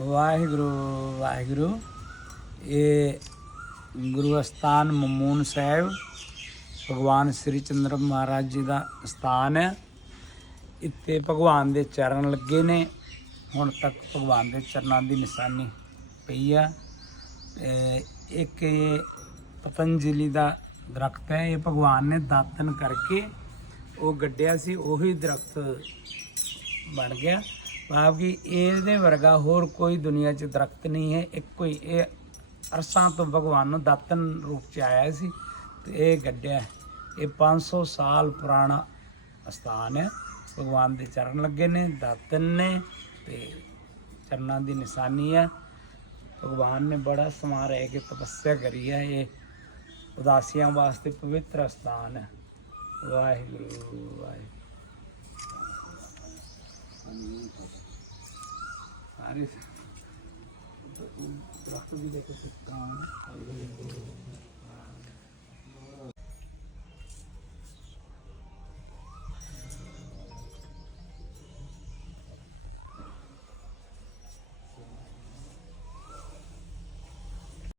ਵਾਹਿਗੁਰੂ ਵਾਹਿਗੁਰੂ। ਇਹ ਗੁਰੂ ਅਸਥਾਨ ਮਮੂਨ ਸਾਹਿਬ, ਭਗਵਾਨ ਸ੍ਰੀ ਚੰਦਰ ਮਹਾਰਾਜ ਜੀ ਦਾ ਸਥਾਨ ਹੈ। ਇੱਥੇ ਭਗਵਾਨ ਦੇ ਚਰਨ ਲੱਗੇ ਨੇ। ਹੁਣ ਤੱਕ ਭਗਵਾਨ ਦੇ ਚਰਨਾਂ ਦੀ ਨਿਸ਼ਾਨੀ ਪਈ ਆ। ਇੱਕ ਇਹ ਪਤੰਜਲੀ ਦਾ ਦਰਖਤ ਹੈ। ਇਹ ਭਗਵਾਨ ਨੇ ਦਾਤਨ ਕਰਕੇ ਉਹ ਗੱਡਿਆ ਸੀ। ਉਹੀ ਦਰਖਤ ਬਣ ਗਿਆ। ਭਾਵ ਕਿ ਇਹਦੇ ਵਰਗਾ ਹੋਰ ਕੋਈ ਦੁਨੀਆ 'ਚ ਦਰਖਤ ਨਹੀਂ ਹੈ। ਇੱਕੋ ਹੀ ਇਹ ਅਰਸਾਂ ਤੋਂ ਭਗਵਾਨ ਨੂੰ ਦਾਤਨ ਰੂਪ 'ਚ ਆਇਆ ਸੀ ਤੇ ਇਹ ਗੱਡਿਆ ਇਹ 500 ਸਾਲ ਪੁਰਾਣਾ ਅਸਥਾਨ ਹੈ। ਭਗਵਾਨ ਦੇ ਚਰਨ ਲੱਗੇ ਨੇ ਦਾਤਨ ਨੇ ਤੇ ਚਰਨਾਂ ਦੀ ਨਿਸ਼ਾਨੀ ਹੈ। ਭਗਵਾਨ ਨੇ ਬੜਾ ਸਮਾਂ ਰਹਿ ਕੇ ਤਪੱਸਿਆ ਕਰੀ ਹੈ। ਇਹ ਉਦਾਸੀਆਂ ਵਾਸਤੇ ਪਵਿੱਤਰ ਸਥਾਨ ਹੈ। ਵਾਹਿਗੁਰੂ ਵਾਹਿਗੁਰੂ। ਸਾਰੇ ਦਰਖਤ ਵੀ ਦੇਖੋ ਕਿੰਨਾ